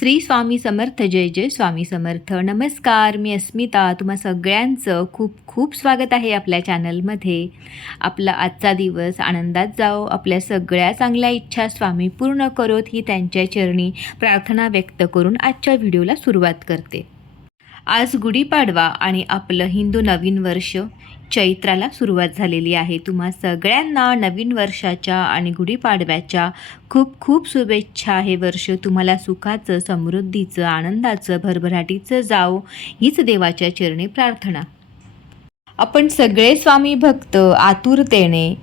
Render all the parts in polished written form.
श्री स्वामी समर्थ. जय जय स्वामी समर्थ. नमस्कार, मी अस्मिता. तुम्हा सगळ्यांचं खूप खूप स्वागत आहे आपल्या चॅनलमध्ये. आपला आजचा दिवस आनंदात जाओ, आपल्या सगळ्या चांगल्या इच्छा स्वामी पूर्ण करोत ही त्यांच्या चरणी प्रार्थना व्यक्त करून आजच्या व्हिडिओला सुरुवात करते. आज गुढीपाडवा आणि आपलं हिंदू नवीन वर्ष चैत्राला सुरुवात झालेली आहे. तुम्हा सगळ्यांना नवीन वर्षाच्या आणि गुढीपाडव्याच्या खूप खूप शुभेच्छा. हे वर्ष तुम्हाला सुखाचं, समृद्धीचं, आनंदाचं, भरभराटीचं जाओ हीच देवाच्या चरणी प्रार्थना. आपण सगळे स्वामी भक्त आतुरतेने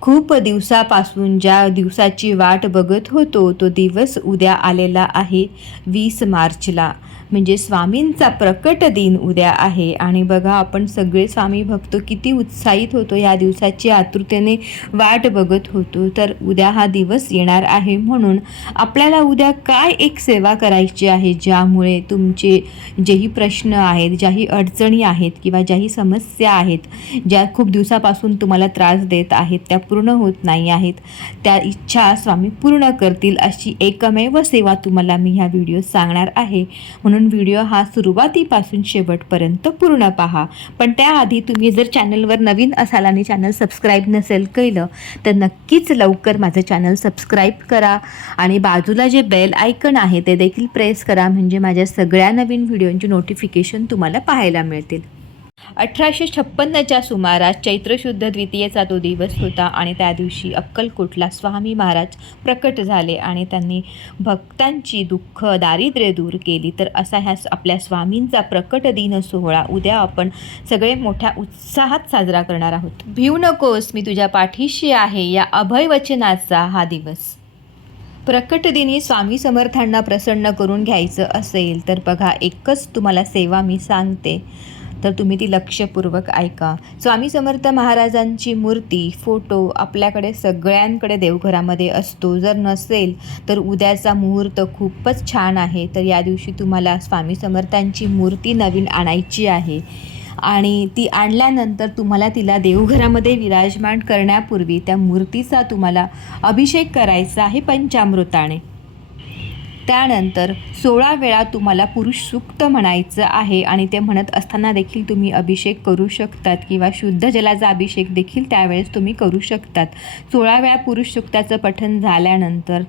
खूप दिवसापासून ज्या दिवसाची वाट बघत होतो तो दिवस उद्या आलेला आहे. 20 मार्चला म्हणजे स्वामींचा प्रकट दिन उद्या आहे. आणि बघा, आपण सगळे स्वामी भक्त किती उत्साहित होतो, या दिवसाची आतुरतेने वाट बघत होतो. तर उद्या हा दिवस येणार आहे, म्हणून आपल्याला उद्या काय एक सेवा करायची आहे ज्यामुळे तुमचे जेही प्रश्न आहेत, ज्याही अडचणी आहेत किंवा ज्याही समस्या आहेत, ज्या खूप दिवसापासून तुम्हाला त्रास देत आहेत, त्या पूर्ण होत नाही आहेत, त्या इच्छा स्वामी पूर्ण करतील अशी एकमेव सेवा तुम्हाला मी ह्या व्हिडिओत सांगणार आहे. म्हणून व्हिडिओ हा सुरुवातीपासून शेवटपर्यंत पूर्ण पहा. पण त्याआधी तुम्ही जर चॅनलवर नवीन असाल आणि चॅनल सबस्क्राईब नसेल केलं तर नक्कीच लवकर माझं चॅनल सबस्क्राईब करा आणि बाजूला जे बेल आयकन आहे ते देखील प्रेस करा, म्हणजे माझ्या सगळ्या नवीन व्हिडिओंची नोटिफिकेशन तुम्हाला पाहायला मिळतील. 1856च्या सुमारास चैत्र शुद्ध द्वितीयेचा तो दिवस होता आणि त्या दिवशी अक्कलकोटला स्वामी महाराज प्रकट झाले आणि त्यांनी भक्तांची दुःख दारिद्र्य दूर केली. तर असा ह्या आपल्या स्वामींचा प्रकट दिन सोहळा उद्या आपण सगळे मोठ्या उत्साहात साजरा करणार आहोत. भिऊ नकोस, मी तुझ्या पाठीशी आहे, या अभय वचनाचा हा दिवस. प्रकट दिनी स्वामी समर्थांना प्रसन्न करून घ्यायचं असेल तर बघा, एकच तुम्हाला सेवा मी सांगते, तर तुम्ही ती लक्षपूर्वक ऐका. स्वामी समर्थ महाराजांची मूर्ती, फोटो आपल्याकडे सगळ्यांकडे देवघरामध्ये असतो. जर नसेल तर उद्याचा मुहूर्त खूपच छान आहे. तर या दिवशी तुम्हाला स्वामी समर्थांची मूर्ती नवीन आणायची आहे आणि ती आणल्यानंतर तुम्हाला तिला देवघरामध्ये विराजमान करण्यापूर्वी त्या मूर्तीचा तुम्हाला अभिषेक करायचा आहे पंचामृताने. त्यानंतर 16 वेळा तुम्हाला पुरुष सूक्त म्हणायचं आहे आणि ते म्हणत असताना देखील तुम्ही अभिषेक करू शकतात किंवा शुद्ध जलाचा अभिषेक देखील त्यावेळेस तुम्ही करू शकतात. 16 वेळा पुरुष सूक्ताचं पठण झाल्यानंतर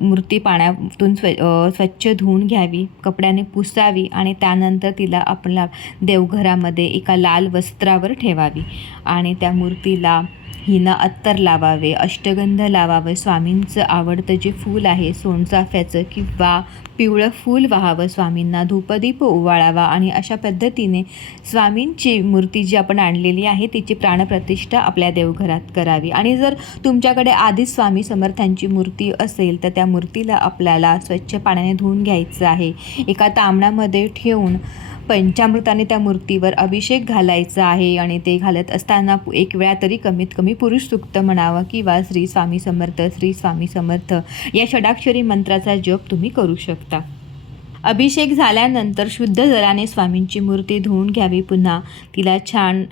मूर्ती पाण्यातून स्वच्छ धुवून घ्यावी, कपड्याने पुसावी आणि त्यानंतर तिला आपल्या देवघरामध्ये एका लाल वस्त्रावर ठेवावी आणि त्या मूर्तीला हिना अत्तर लावावे, अष्टगंध लावावे, स्वामींचं आवडतं जे फूल आहे सोनचाफ्याचं किंवा पिवळं फूल वाहावं, स्वामींना धूपदीप ओवाळावा आणि अशा पद्धतीने स्वामींची मूर्ती जी आपण आणलेली आहे तिची प्राणप्रतिष्ठा आपल्या देवघरात करावी. आणि जर तुमच्याकडे आधीच स्वामी समर्थांची मूर्ती असेल तर त्या मूर्तीला आपल्याला स्वच्छ पाण्याने धुवून घ्यायचं आहे. एका तांबण्यामध्ये ठेवून पंचामृताने त्या मूर्तीवर अभिषेक घालायचा आहे आणि ते घालत असताना एक वेळा तरी कमीत कमी पुरुष सूक्त म्हणावं किंवा श्री स्वामी समर्थ, श्री स्वामी समर्थ या षडाक्षरी मंत्राचा जप तुम्ही करू शकता. अभिषेक झाल्यानंतर शुद्ध जलाने स्वामींची मूर्ती धुवून घ्यावी, पुन्हा तिला छान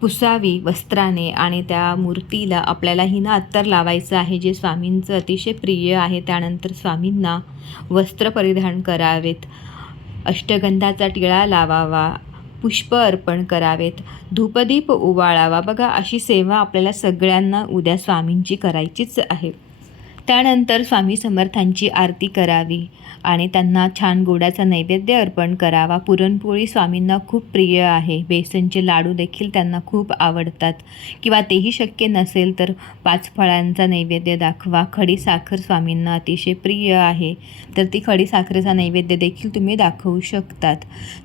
पुसावी वस्त्राने आणि त्या मूर्तीला आपल्याला हिना अत्तर लावायचं आहे जे स्वामींचं अतिशय प्रिय आहे. त्यानंतर स्वामींना वस्त्र परिधान करावेत, अष्टगंधाचा टिळा लावावा, पुष्प अर्पण करावेत, धूपदीप ओवाळावा. बघा, अशी सेवा आपल्याला सगळ्यांना उद्या स्वामींची करायचीच आहे. त्यानंतर स्वामी समर्थांची आरती करावी आणि त्यांना छान गोडाचा नैवेद्य अर्पण करावा. पुरणपोळी स्वामींना खूप प्रिय आहे, बेसनचे लाडू देखील त्यांना खूप आवडतात किंवा तेही शक्य नसेल तर 5 फळांचा नैवेद्य दाखवा. खडी साखर स्वामींना अतिशय प्रिय आहे, तर ती खडी साखरेचा नैवेद्य देखील तुम्ही दाखवू शकतात.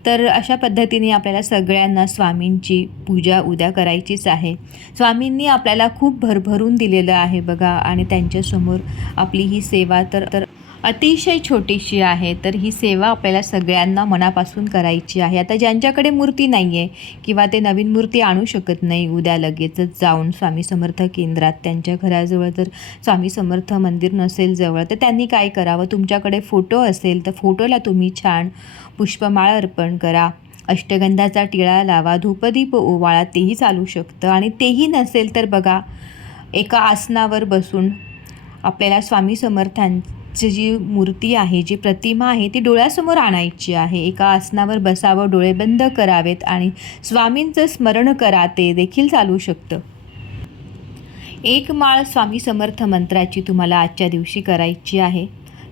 तर अशा पद्धतीने आपल्याला सगळ्यांना स्वामींची पूजा उद्या करायचीच आहे. स्वामींनी आपल्याला खूप भरभरून दिलेलं आहे बघा, आणि त्यांच्यासमोर आपली ही सेवा तर अतिशय छोटीशी आहे. तर ही सेवा आपल्याला सगळ्यांना मनापासून करायची आहे. आता ज्यांच्याकडे मूर्ती नाही आहे किंवा ते नवीन मूर्ती आणू शकत नाही उद्या लगेचच जाऊन स्वामी समर्थ केंद्रात, त्यांच्या घराजवळ जर स्वामी समर्थ मंदिर नसेल जवळ, तर त्यांनी काय करावं, तुमच्याकडे फोटो असेल तर फोटोला तुम्ही छान पुष्पमाळ अर्पण करा, अष्टगंधाचा टिळा लावा, धूपदीप ओवाळा, तेही चालू शकतं. आणि तेही नसेल तर बघा, एका आसनावर बसून आपल्याला स्वामी समर्थांचं स्वामींची जी मूर्ती आहे, जी प्रतिमा आहे ती डोळ्यासमोर आणायची आहे. एका आसनावर बसावं, डोळे बंद करावेत आणि स्वामींचं स्मरण करा. ते देखील चालू शकतं. एक माळ स्वामी समर्थ मंत्राची तुम्हाला आजच्या दिवशी करायची आहे.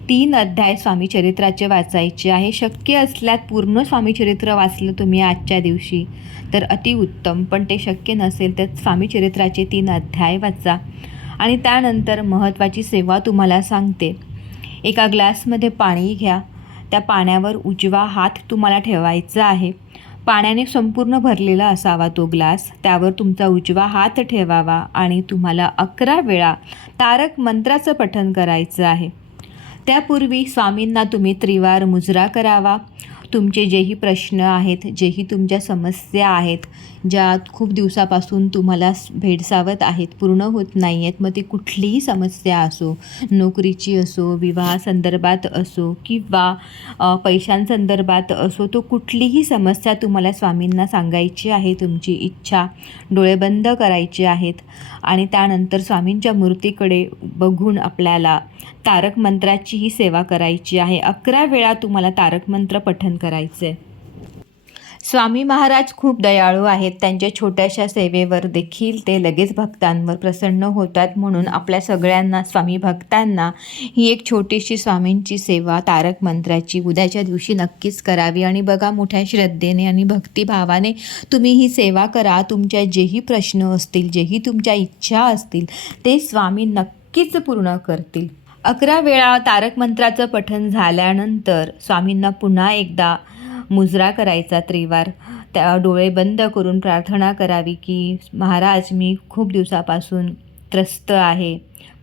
3 अध्याय स्वामी चरित्राचे वाचायचे आहे. शक्य असल्यास पूर्ण स्वामी चरित्र वाचलं तुम्ही आजच्या दिवशी तर अतिउत्तम, पण ते शक्य नसेल तर स्वामी चरित्राचे 3 अध्याय वाचा. आणि त्यानंतर महत्त्वाची सेवा तुम्हाला सांगते. एका ग्लासमध्ये पाणी घ्या. त्या पाण्यावर उजवा हात तुम्हाला ठेवायचा आहे. पाण्याने संपूर्ण भरलेला असावा तो ग्लास. त्यावर तुमचा उजवा हात ठेवावा आणि तुम्हाला 11 वेळा तारक मंत्राचं पठण करायचं आहे. त्यापूर्वी स्वामींना तुम्ही त्रिवार मुजरा करावा. तुमचे जेही प्रश्न आहेत, जेही तुमच्या समस्या आहेत, ज्या खूप दिवसापासून तुम्हाला भेडसावत आहेत, पूर्ण होत नाही आहेत, मग ती कुठलीही समस्या असो, नोकरीची असो, विवाहासंदर्भात असो किंवा पैशांसंदर्भात असो, तो कुठलीही समस्या तुम्हाला स्वामींना सांगायची आहे. तुमची इच्छा डोळे बंद करायचे आहेत आणि त्यानंतर स्वामींच्या मूर्तीकडे बघून आपल्याला तारक मंत्राची ही सेवा करायची आहे. 11 वेळा तुम्हाला तारक मंत्र पठण करायचे. स्वामी महाराज खूप दयाळू आहेत. त्यांच्या छोट्याशा सेवेवर देखील ते लगेच भक्तांवर प्रसन्न होतात. म्हणून आपल्या सगळ्यांना, स्वामी भक्तांना, ही एक छोटीशी स्वामींची सेवा तारक मंत्राची उद्याच्या दिवशी नक्कीच करावी. आणि बघा, मोठ्या श्रद्धेने आणि भक्तिभावाने तुम्ही ही सेवा करा. तुमच्या जेही प्रश्न असतील, जेही तुमच्या इच्छा असतील, ते स्वामी नक्कीच पूर्ण करतील. 11 वेळा तारक मंत्राचं पठण झाल्यानंतर स्वामींना पुन्हा एकदा मुजरा करायचा त्रिवार. त्या डोळे बंद करून प्रार्थना करावी की महाराज, मी खूप दिवसापासून त्रस्त आहे.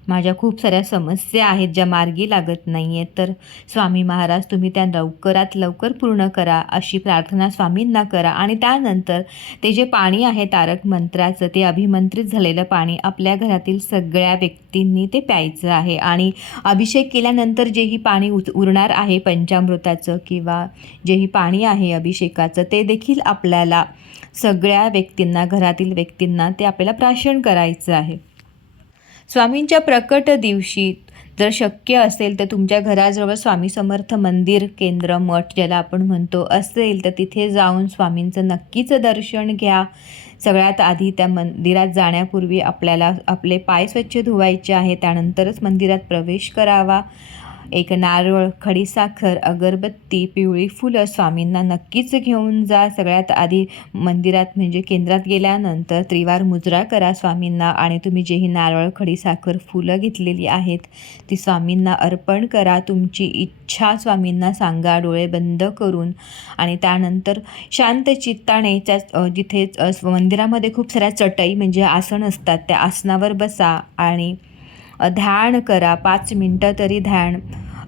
माझ्या खूप साऱ्या समस्या आहेत ज्या मार्गी लागत नाही आहेत. तर स्वामी महाराज, तुम्ही त्या लवकरात लवकर पूर्ण करा, अशी प्रार्थना स्वामींना करा. आणि त्यानंतर ते जे पाणी आहे तारक मंत्राचं, ते अभिमंत्रित झालेलं पाणी आपल्या घरातील सगळ्या व्यक्तींनी ते प्यायचं आहे. आणि अभिषेक केल्यानंतर जेही पाणी उरणार आहे पंचामृताचं किंवा जेही पाणी आहे अभिषेकाचं, ते देखील आपल्याला सगळ्या व्यक्तींना, घरातील व्यक्तींना ते आपल्याला प्राशन करायचं आहे. स्वामींच्या प्रकट दिवशी जर शक्य असेल तर तुमच्या घराजवळ स्वामी समर्थ मंदिर, केंद्र, मठ ज्याला आपण म्हणतो असेल तर तिथे जाऊन स्वामींचं नक्कीच दर्शन घ्या. सगळ्यात आधी त्या मंदिरात जाण्यापूर्वी आपल्याला आपले पाय स्वच्छ धुवायचे आहे. त्यानंतरच मंदिरात प्रवेश करावा. एक नारळ, खडीसाखर, अगरबत्ती, पिवळी फुलं स्वामींना नक्कीच घेऊन जा. सगळ्यात आधी मंदिरात म्हणजे केंद्रात गेल्यानंतर त्रिवार मुजरा करा स्वामींना आणि तुम्ही जेही नारळ, खडीसाखर, फुलं घेतलेली आहेत ती स्वामींना अर्पण करा. तुमची इच्छा स्वामींना सांगा डोळे बंद करून. आणि त्यानंतर शांत चित्ताने जिथे मंदिरामध्ये खूप साऱ्या चटई म्हणजे आसन असतात, त्या आसनावर बसा आणि ध्यान करा. 5 मिनटं तरी ध्यान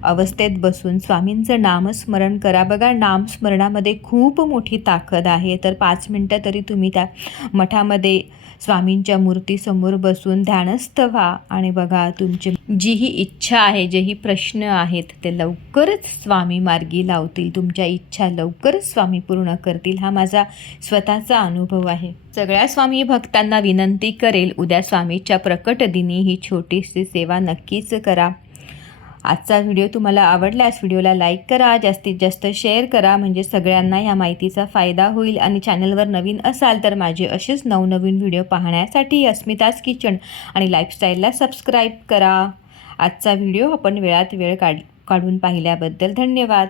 अवस्थेत बसून स्वामींचं नामस्मरण करा. बघा, नामस्मरणामध्ये खूप मोठी ताकद आहे. तर 5 मिनटं तरी तुम्ही त्या मठामध्ये स्वामींच्या मूर्तीसमोर बसून ध्यानस्थ व्हा. आणि बघा, तुमची जीही इच्छा आहे, जेही प्रश्न आहेत ते लवकरच स्वामी मार्गी लावतील. तुमच्या इच्छा लवकरच स्वामी पूर्ण करतील. हा माझा स्वतःचा अनुभव आहे. सगळ्या स्वामी भक्तांना विनंती करेल, उद्या स्वामीच्या प्रकट दिनी ही छोटीशी सेवा नक्कीच करा. आजचा व्हिडिओ तुम्हाला आवडल्यास व्हिडिओला लाईक करा, जास्तीत जास्त शेअर करा, म्हणजे सगळ्यांना ह्या माहितीचा फायदा होईल. आणि चॅनलवर नवीन असाल तर माझे असेच नवनवीन व्हिडिओ पाहण्यासाठी अस्मिताज किचन आणि लाईफस्टाईलला सबस्क्राईब करा. आजचा व्हिडिओ आपण वेळात वेळ काढून पाहिल्याबद्दल धन्यवाद.